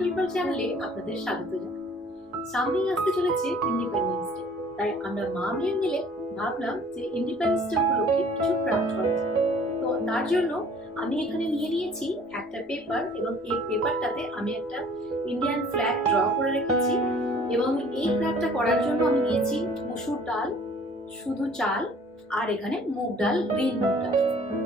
Little চ্যানেলে আপনাদের স্বাগত জানাই। সামনেই আসতে চলেছে ইন্ডিপেন্ডেন্স ডে, তাই আমরা মা মেয়ে মিলে ভাবলাম যে ইন্ডিপেন্ডেন্স ডে উপলক্ষে কিছু ক্রাফট করা যায়। তো তার জন্য আমি এখানে নিয়ে নিয়েছি একটা পেপার, এবং এই পেপারটাতে আমি একটা ইন্ডিয়ান ফ্ল্যাগ ড্র করে রেখেছি। এবং এই ক্রাফটটা করার জন্য আমি নিয়েছি মসুর ডাল, শুধু চাল, আর এখানে মুগ ডাল, গ্রিন মুগ ডাল।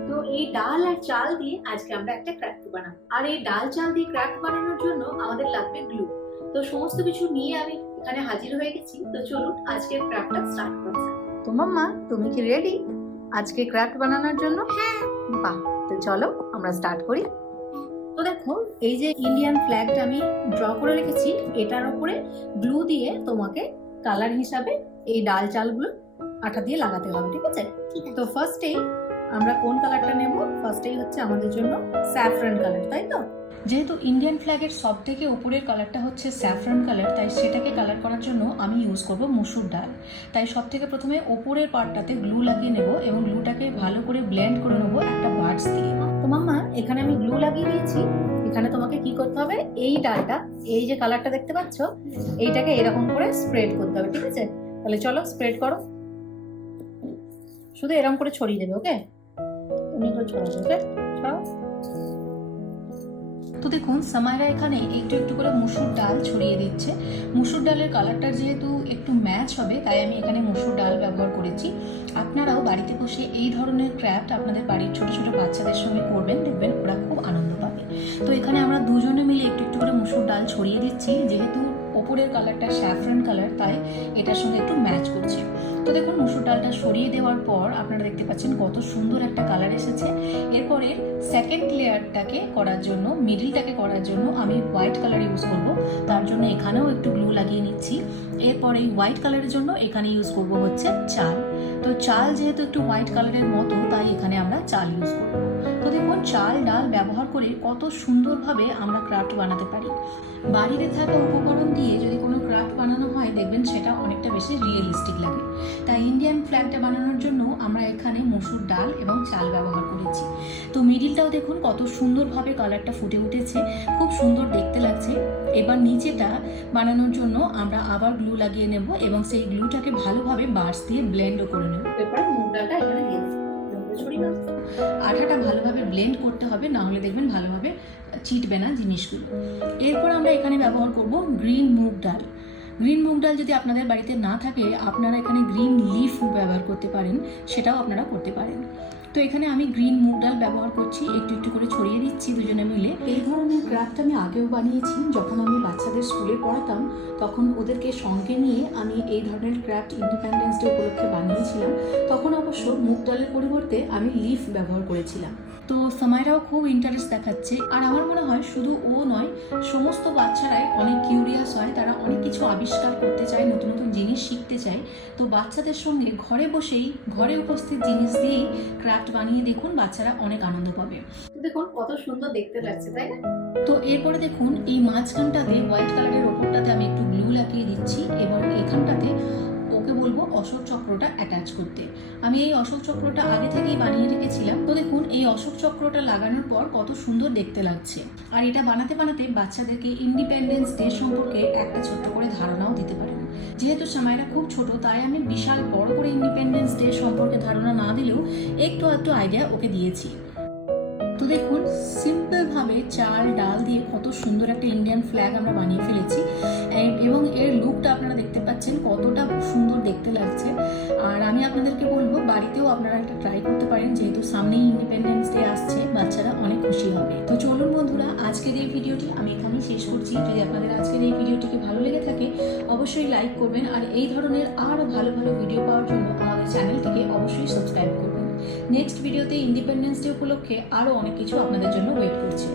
তো এই ডাল আর চাল দিয়ে আজকে আমরা একটা ক্রাফট বানাবো। আর এই ডাল চাল দিয়ে ক্রাফট বানানোর জন্য আমাদের লাগবে গ্লু। তো সমস্ত কিছু নিয়ে আমি এখানে হাজির হয়ে গেছি। তো চলুন আজকের ক্রাফটটা স্টার্ট করা যাক। তো মাম্মা, তুমি কি রেডি আজকে ক্রাফট বানানোর জন্য? হ্যাঁ। বাহ, তো চলো আমরা স্টার্ট করি। তো দেখো, এই যে ইন্ডিয়ান ফ্ল্যাগটা আমি ড্র করে রেখেছি, এটার উপরে গ্লু দিয়ে তোমাকে কালার হিসাবে এই ডাল চালগুলো আঠা দিয়ে লাগাতে হবে, ঠিক আছে? তো ফার্স্টেই আমরা কোন কালারটা নেব? ফার্স্টেই হচ্ছে আমাদের জন্য স্যাফরন কালার, তাই তো? যেহেতু ইন্ডিয়ান ফ্ল্যাগের সব থেকে উপরের কালারটা হচ্ছে স্যাফরন কালার, তাই সেটাকে কালার করার জন্য আমি ইউজ করব মসুর ডাল। তাই সব থেকে প্রথমে ওপরের পার্টটাতে গ্লু লাগিয়ে নেব এবং গ্লুটাকে ভালো করে ব্লেন্ড করে নেব একটা বাডস দিয়ে। তো মাম্মা, এখানে আমি গ্লু লাগিয়ে দিয়েছি। এখানে তোমাকে কি করতে হবে, এই ডালটা, এই যে কালারটা দেখতে পাচ্ছ, এইটাকে এরকম করে স্প্রেড করতে হবে, ঠিক আছে? তাহলে চলো স্প্রেড করো। শুধু এরকম করে ছড়িয়ে দেবে, ওকে? এমনি করে ছড়াবে, ওকে? ছড়াও। তো দেখুন, সামাইরা এখানে একটু একটু করে মসুর ডাল ছড়িয়ে দিচ্ছে। মসুর ডালের কালারটা যেহেতু একটু ম্যাচ হবে, তাই আমি এখানে মসুর ডাল ব্যবহার করেছি। আপনারাও বাড়িতে বসে এই ধরনের ক্রাফট আপনাদের বাড়ির ছোট ছোট বাচ্চাদের সঙ্গে করবেন, দেখবেন ওরা খুব আনন্দ পাবে। তো এখানে আমরা দুজনে মিলে একটু একটু করে মসুর ডাল ছড়িয়ে দিচ্ছি। যেহেতু ওপরের কালারটা স্যাফরন কালার, তাই এটার সঙ্গে একটু ম্যাচ করছে। তো দেখুন, মসুর ডালটা সরিয়ে দেওয়ার পর আপনারা দেখতে পাচ্ছেন কত সুন্দর একটা কালার এসেছে। এরপরে সেকেন্ড লেয়ারটাকে করার জন্য, মিডিলটাকে করার জন্য আমি হোয়াইট কালার ইউজ করব। তার জন্য এখানেও একটু গ্লু লাগিয়ে নিচ্ছি। এরপরে হোয়াইট কালারের জন্য এখানে ইউজ করব হচ্ছে চাল। তো চাল যেহেতু একটু হোয়াইট কালারের মতো, তাই এখানে আমরা চাল ইউজ করব। তো দেখুন, চাল ডাল ব্যবহার করে কত সুন্দরভাবে আমরা ক্রাফট বানাতে পারি। বাড়িতে থাকা উপকরণ দিয়ে যদি কোনো ক্রাফট বানানো হয়, দেখবেন সেটা অনেকটা বেশি রিয়েলিস্টিক লাগে। তাই ইন্ডিয়ান ফ্ল্যাগটা বানানোর জন্য আমরা এখানে মসুর ডাল এবং চাল ব্যবহার করেছি। তো মিডিলটাও দেখুন কত সুন্দরভাবে কালারটা ফুটে উঠেছে, খুব সুন্দর দেখতে লাগছে। এবার নিচেটা বানানোর জন্য আমরা আবার গ্লু লাগিয়ে নেব এবং সেই গ্লুটাকে ভালোভাবে বার্স দিয়ে ব্লেন্ডও করে নেব। এরপরে মুগ ডালটা এখানে দিয়ে দেবো। আঠাটা ভালোভাবে ব্লেন্ড করতে হবে, না হলে দেখবেন ভালোভাবে চিটবে না জিনিসগুলো। এরপর আমরা এখানে ব্যবহার করব গ্রিন মুগ ডাল। গ্রিন মুগ ডাল যদি আপনাদের বাড়িতে না থাকে, আপনারা এখানে গ্রিন লিফ ব্যবহার করতে পারেন, সেটাও আপনারা করতে পারেন। তো এখানে আমি গ্রিন মুগ ডাল ব্যবহার করছি, একটু একটু করে ছড়িয়ে দিচ্ছি দুজনে মিলে। এই ধরনের ক্রাফট আমি আগেও বানিয়েছি। যখন আমি বাচ্চাদের স্কুলে পড়াতাম, তখন ওদেরকে সঙ্গে নিয়ে আমি এই ধরনের ক্রাফট ইন্ডিপেন্ডেন্স ডে উপলক্ষে বানিয়েছিলাম। তখন অবশ্য মুগ ডালের পরিবর্তে আমি লিফ ব্যবহার করেছিলাম। তো সামাইরাও খুব ইন্টারেস্ট দেখাচ্ছে। আর আমার মনে হয় শুধু ও নয়, সমস্ত বাচ্চারাই অনেক কিউরিয়াস হয়, তারা অনেক কিছু আবিষ্কার করতে চায়, নতুন নতুন জিনিস শিখতে চায়। তো বাচ্চাদের সঙ্গে ঘরে বসেই, ঘরে উপস্থিত জিনিস দিয়েই ক্রাফট বানিয়ে দেখুন, বাচ্চারা অনেক আনন্দ পাবে। তো দেখুন কত সুন্দর দেখতে লাগছে, তাই না? তো এরপরে দেখুন, এই মাঝখানটাতে হোয়াইট কালারের ওপরটাতে আমি একটু গ্লু লাগিয়ে দিচ্ছি এবং এখানটাতে ওকে বলবো অশোক চক্রটা অ্যাটাচ করতে। আমি এই অশোক চক্রটা আগে থেকেই বানিয়ে রেখেছিলাম। তো দেখুন, এই অশোক চক্রটা লাগানোর পর কত সুন্দর দেখতে লাগছে। আর এটা বানাতে বানাতে বাচ্চাদেরকে ইন্ডিপেন্ডেন্স ডে সম্পর্কে একটা ছোট্ট করে ধারণাও দিতে পারেন। যেহেতু সময়টা খুব ছোট, তাই আমি বিশাল বড় করে ইন্ডিপেন্ডেন্স ডে সম্পর্কে ধারণা না দিলেও একটু একটু আইডিয়া ওকে দিয়েছি। তো দেখুন, সিম্পলভাবে চাল ডাল দিয়ে কত সুন্দর একটা ইন্ডিয়ান ফ্ল্যাগ আমরা বানিয়ে ফেলেছি এবং এর লুকটা আপনারা দেখতে পাচ্ছেন কতটা সুন্দর দেখতে লাগছে। আর আমি আপনাদেরকে বলবো, বাড়িতেও আপনারা একটা ট্রাই করতে পারেন, যেহেতু সামনেই ইন্ডিপেন্ডেন্স ডে আসছে, বাচ্চারা অনেক খুশি হবে। তো চলুন বন্ধুরা, আজকের এই ভিডিওটি আমি এখানেই শেষ করছি। যদি আপনাদের আজকের এই ভিডিওটিকে ভালো লেগে থাকে, অবশ্যই লাইক করবেন। আর এই ধরনের আরও ভালো ভালো ভিডিও পাওয়ার জন্য আমাদের চ্যানেলটিকে অবশ্যই সাবস্ক্রাইব করবেন। নেক্সট ভিডিওতে ইন্ডিপেন্ডেন্স ডে উপলক্ষে আরও অনেক কিছু আপনাদের জন্য ওয়েট করছে।